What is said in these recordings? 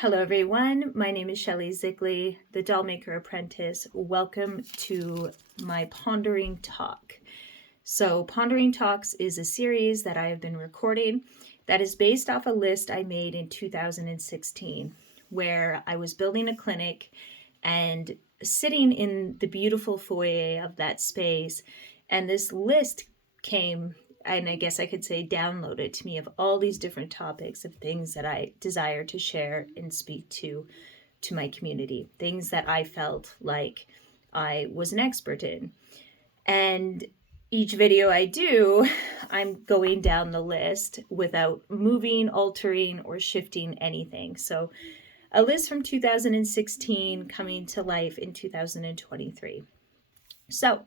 Hello everyone, my name is 𝕬𝖊𝖆𝖑𝖊𝖝, the doll maker apprentice. Welcome to my Pondering Talk. So Pondering Talks is a series that I have been recording that is based off a list I made in 2016, where I was building a clinic and sitting in the beautiful foyer of that space, and this list came, and I guess I could say downloaded to me, of all these different topics of things that I desire to share and speak to my community, things that I felt like I was an expert in. And each video I do, I'm going down the list without moving, altering, or shifting anything. So a list from 2016 coming to life in 2023. So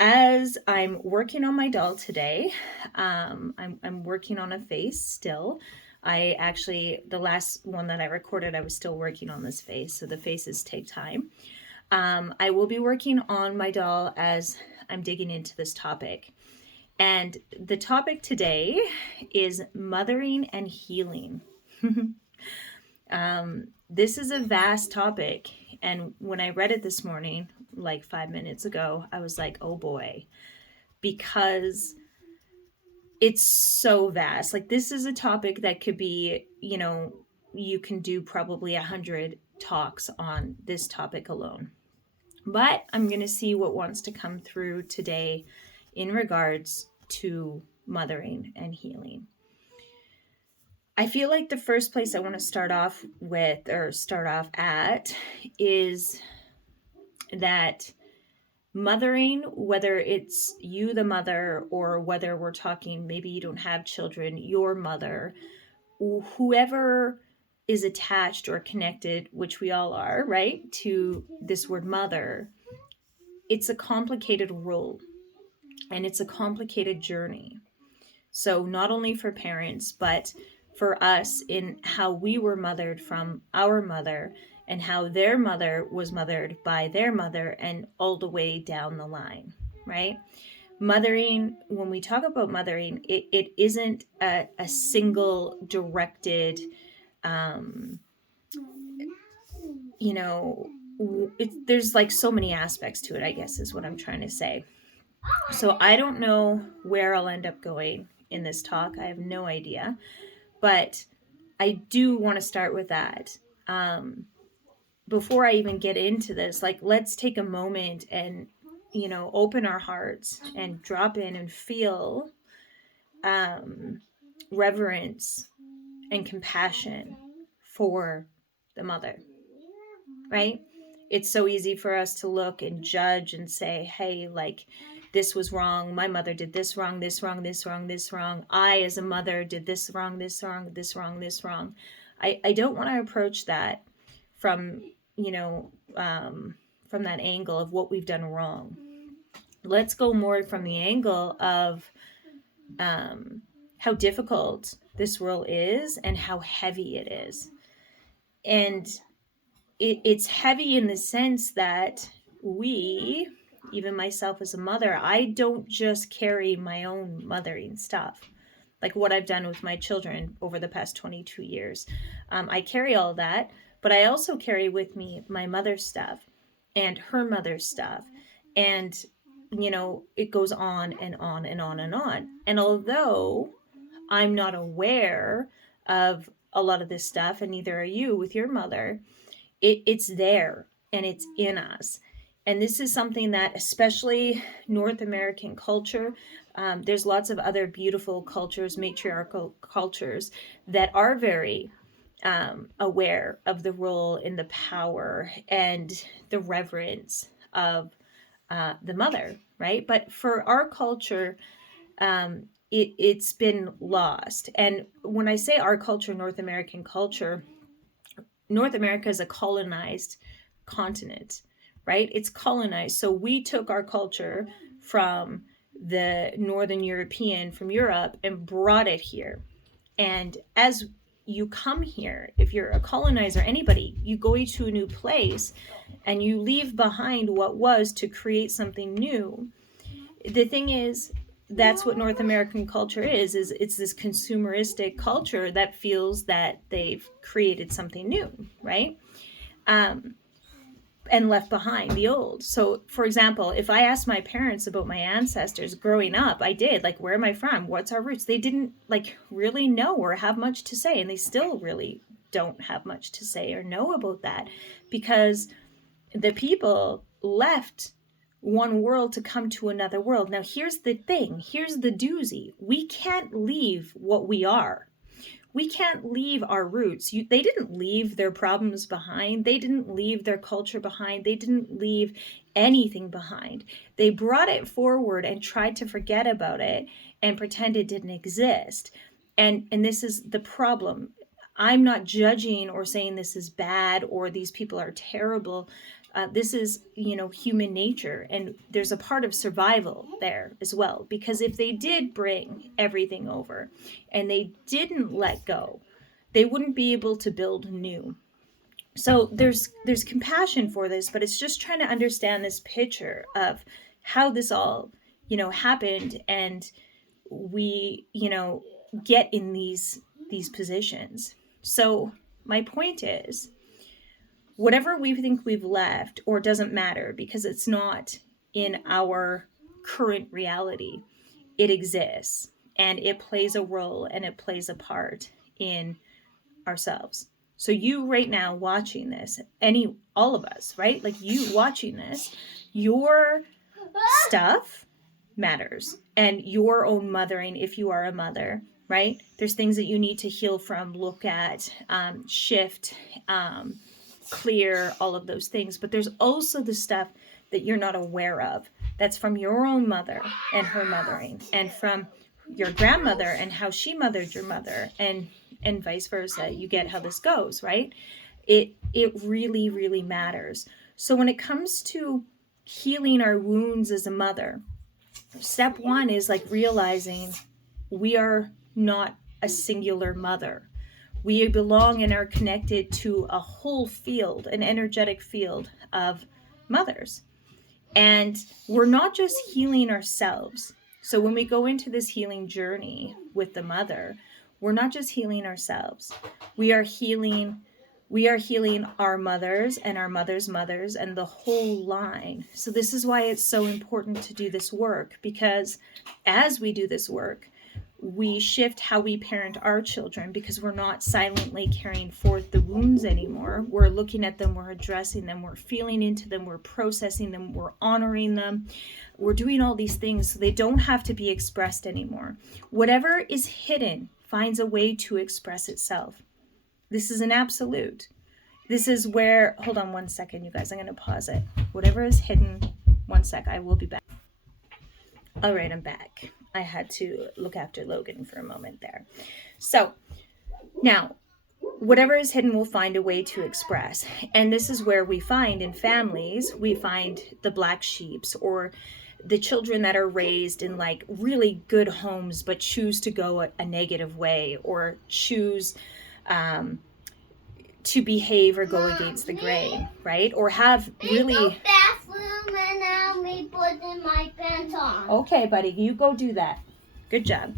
as I'm working on my doll today, I'm working on a face still. The last one that I recorded, I was still working on this face, so the faces take time. I will be working on my doll as I'm digging into this topic. And the topic today is mothering and healing. This is a vast topic, and when I read it this morning, like 5 minutes ago, I was like, oh boy, because it's so vast. Like, this is a topic that could be, you can do probably 100 talks on this topic alone. But I'm going to see what wants to come through today in regards to mothering and healing. I feel like the first place I want to start off at is that mothering, whether it's you, the mother, or whether we're talking, maybe you don't have children, your mother, whoever is attached or connected, which we all are, right, to this word mother, it's a complicated role and it's a complicated journey. So not only for parents, but for us in how we were mothered from our mother and how their mother was mothered by their mother and all the way down the line, right? Mothering, when we talk about mothering, it isn't a single directed, there's like so many aspects to it, I guess is what I'm trying to say. So I don't know where I'll end up going in this talk. I have no idea. But I do want to start with that. Before I even get into this, let's take a moment and, open our hearts and drop in and feel reverence and compassion for the mother, right? It's so easy for us to look and judge and say, hey, this was wrong. My mother did this wrong, this wrong, this wrong, this wrong. I, as a mother, did this wrong, this wrong, this wrong, this wrong. I don't want to approach that from, from that angle of what we've done wrong. Let's go more from the angle of how difficult this role is and how heavy it is. And it's heavy in the sense that we, even myself as a mother, I don't just carry my own mothering stuff, like what I've done with my children over the past 22 years. I carry all that, but I also carry with me my mother's stuff and her mother's stuff. And, it goes on and on and on and on. And although I'm not aware of a lot of this stuff, and neither are you with your mother, it's there and it's in us. And this is something that, especially North American culture, there's lots of other beautiful cultures, matriarchal cultures, that are very aware of the role and the power and the reverence of the mother, right? But for our culture, it's been lost. And when I say our culture, North American culture, North America is a colonized continent, right? It's colonized. So we took our culture from the Northern European, from Europe, and brought it here. And as you come here, if you're a colonizer, anybody, you go to a new place and you leave behind what was to create something new. The thing is, that's what North American culture is it's this consumeristic culture that feels that they've created something new, right? And left behind the old. So, for example, if I asked my parents about my ancestors growing up, I did, like, where am I from? What's our roots? They didn't, like, really know or have much to say, and they still really don't have much to say or know about that, because the people left one world to come to another world. Now, here's the thing. Here's the doozy. We can't leave what we are. We can't leave our roots. They didn't leave their problems behind. They didn't leave their culture behind. They didn't leave anything behind. They brought it forward and tried to forget about it and pretend it didn't exist. And this is the problem. I'm not judging or saying this is bad or these people are terrible. This is, human nature. And there's a part of survival there as well. Because if they did bring everything over and they didn't let go, they wouldn't be able to build new. So there's compassion for this, but it's just trying to understand this picture of how this all, happened, and we, get in these positions. So my point is, whatever we think we've left or doesn't matter because it's not in our current reality, it exists and it plays a role and it plays a part in ourselves. So you right now watching this, all of us, right? Like you watching this, your stuff matters, and your own mothering, if you are a mother, right? There's things that you need to heal from, look at, shift, clear, all of those things. But there's also the stuff that you're not aware of that's from your own mother and her mothering, and from your grandmother and how she mothered your mother, and vice versa. You get how this goes, right? It really, really matters. So when it comes to healing our wounds as a mother, step one is like realizing we are not a singular mother. We belong and are connected to a whole field, an energetic field of mothers. And we're not just healing ourselves. So when we go into this healing journey with the mother, we're not just healing ourselves. We are healing our mothers and our mothers' mothers and the whole line. So this is why it's so important to do this work, because as we do this work, we shift how we parent our children, because we're not silently carrying forth the wounds anymore. We're looking at them, we're addressing them, we're feeling into them, we're processing them, we're honoring them. We're doing all these things so they don't have to be expressed anymore. Whatever is hidden finds a way to express itself. This is an absolute. This is where, hold on one second, you guys, I'm going to pause it. Whatever is hidden, one sec, I will be back. All right, I'm back. I had to look after Logan for a moment there. So now, whatever is hidden will find a way to express. And this is where we find in families, we find the black sheeps, or the children that are raised in like really good homes, but choose to go a negative way, or choose to behave or go against the grain, right? Or have really... bathroom and now me putting my pants on. Okay, buddy, you go do that. Good job.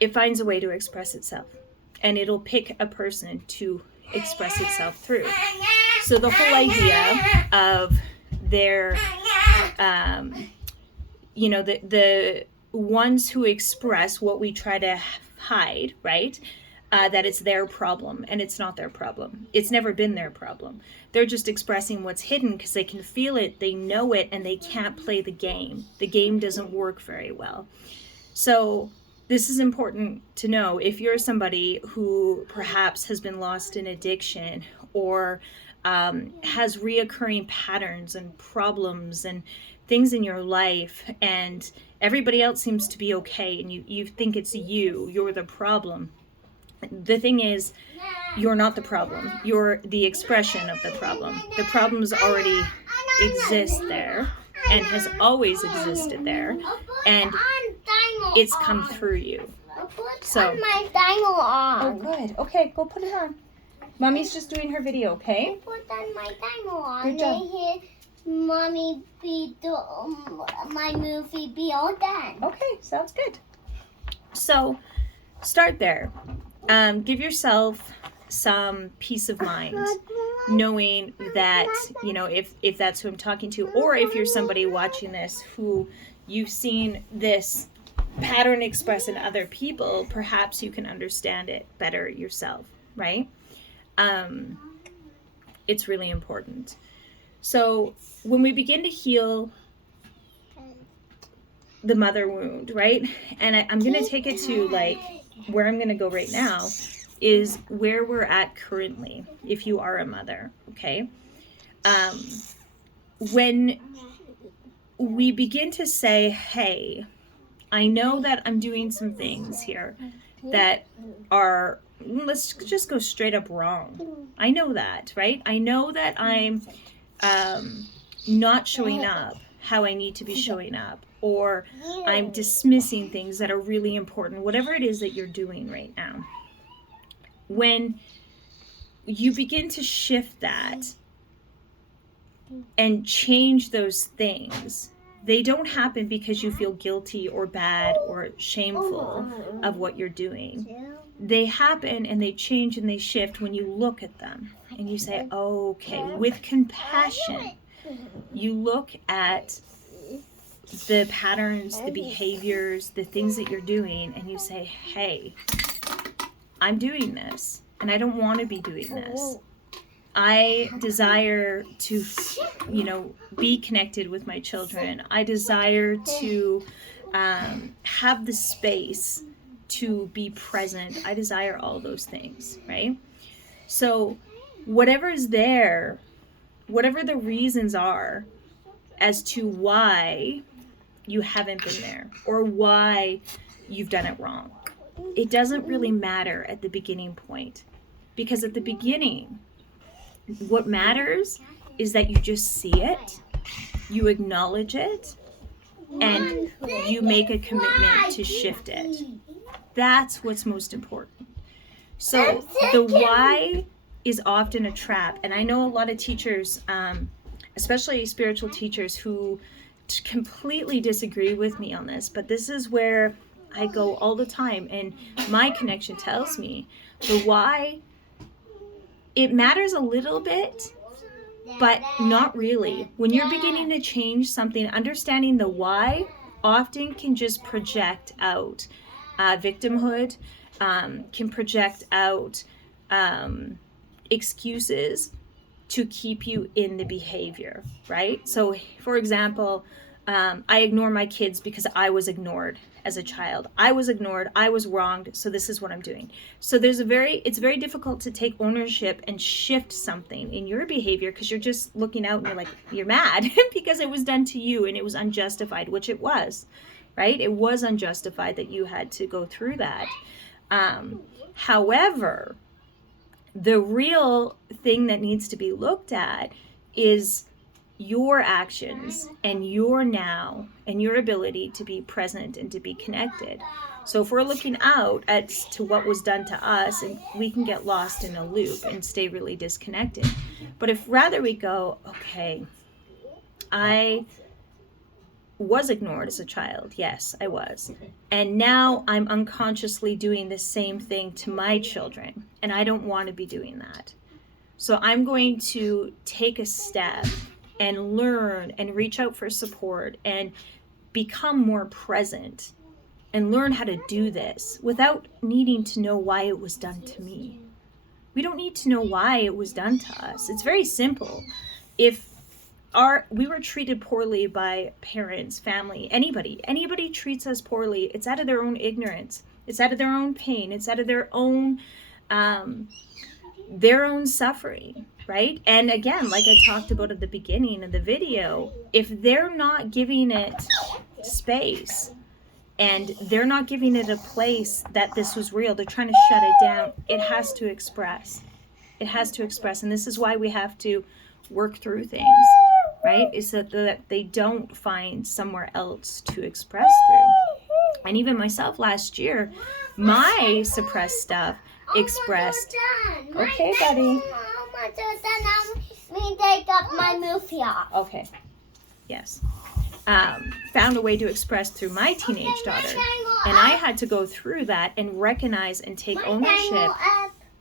It finds a way to express itself, and it'll pick a person to express itself through. So the whole idea of their, the ones who express what we try to hide, right? That it's their problem, and it's not their problem. It's never been their problem. They're just expressing what's hidden because they can feel it, they know it, and they can't play the game. The game doesn't work very well. So this is important to know. If you're somebody who perhaps has been lost in addiction, or has reoccurring patterns and problems and things in your life, and everybody else seems to be okay, and you think it's you're the problem. The thing is, you're not the problem. You're the expression of the problem. The problems already exist there and has always existed there, and it's come through you. So, my diamond on. Oh, good. Okay, go put it on. Mommy's just doing her video, okay? Put on my diamond on. Good job. Mommy be my movie be all done. Okay, sounds good. So start there. Give yourself some peace of mind, knowing that, you know, if that's who I'm talking to, or if you're somebody watching this who you've seen this pattern expressed in other people, perhaps you can understand it better yourself, right? It's really important. So when we begin to heal the mother wound, right? And I'm going to take it to like where I'm going to go right now is where we're at currently, if you are a mother, okay? When we begin to say, hey, I know that I'm doing some things here that are, let's just go straight up wrong. I know that, right? I know that I'm not showing up how I need to be showing up, or I'm dismissing things that are really important, whatever it is that you're doing right now. When you begin to shift that and change those things, they don't happen because you feel guilty or bad or shameful of what you're doing. They happen and they change and they shift when you look at them and you say, okay, with compassion, you look at the patterns, the behaviors, the things that you're doing, and you say, hey, I'm doing this and I don't want to be doing this. I desire to, you know, be connected with my children. I desire to have the space to be present. I desire all those things, right? So whatever is there, whatever the reasons are as to why you haven't been there or why you've done it wrong, it doesn't really matter at the beginning point, because at the beginning, what matters is that you just see it, you acknowledge it, and you make a commitment to shift it. That's what's most important. So the why is often a trap. And I know a lot of teachers, especially spiritual teachers, who completely disagree with me on this, but this is where I go all the time, and my connection tells me the why, it matters a little bit, but not really. When you're beginning to change something, understanding the why often can just project out victimhood, can project out excuses to keep you in the behavior, right? So, for example, I ignore my kids because I was ignored as a child. I was ignored, I was wronged, so this is what I'm doing. So it's very difficult to take ownership and shift something in your behavior, because you're just looking out and you're mad because it was done to you and it was unjustified, which it was, right? It was unjustified that you had to go through that. However, the real thing that needs to be looked at is your actions and your now and your ability to be present and to be connected. So if we're looking out to what was done to us, and we can get lost in a loop and stay really disconnected. But if rather we go, okay, I was ignored as a child. Yes, I was. And now I'm unconsciously doing the same thing to my children, and I don't want to be doing that. So I'm going to take a step and learn and reach out for support and become more present and learn how to do this without needing to know why it was done to me. We don't need to know why it was done to us. It's very simple. If we were treated poorly by parents, family, anybody treats us poorly, it's out of their own ignorance. It's out of their own pain. It's out of their own suffering, right? And again, like I talked about at the beginning of the video, if they're not giving it space and they're not giving it a place that this was real, they're trying to shut it down, it has to express. It has to express. And this is why we have to work through things, right? Is that they don't find somewhere else to express through. And even myself last year, my suppressed stuff expressed. Okay, buddy. me take up my movie off. Okay. Yes. Found a way to express through my teenage daughter. And I had to go through that and recognize and take ownership.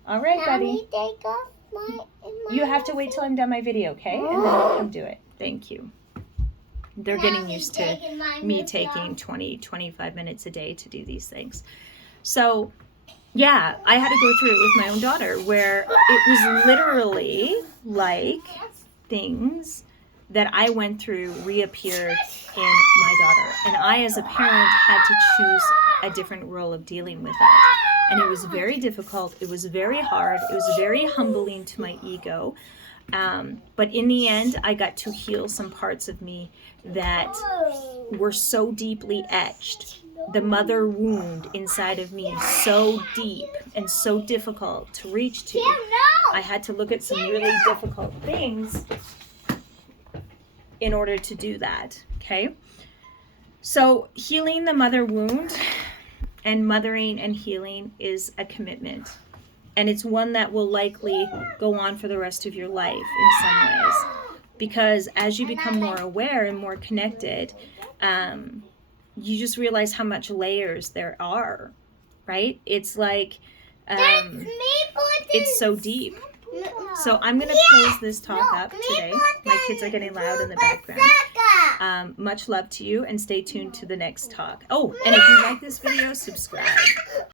All right, buddy. Take off my You have to wait till I'm done my video, okay? And then I'll come do it. Thank you. They're getting used to me taking 20, 25 minutes a day to do these things. So, yeah, I had to go through it with my own daughter, where it was literally like things that I went through reappeared in my daughter. And I, as a parent, had to choose a different role of dealing with it. And it was very difficult. It was very hard. It was very humbling to my ego. But in the end, I got to heal some parts of me that were so deeply etched. The mother wound inside of me, so deep and so difficult to reach to. I had to look at some really difficult things in order to do that, okay? So healing the mother wound and mothering and healing is a commitment. And it's one that will likely go on for the rest of your life in some ways. Because as you become more aware and more connected, you just realize how much layers there are, right? It's like, it's so deep. So I'm going to close this talk up today. My kids are getting loud in the background. Much love to you, and stay tuned to the next talk. Oh, and if you like this video, subscribe.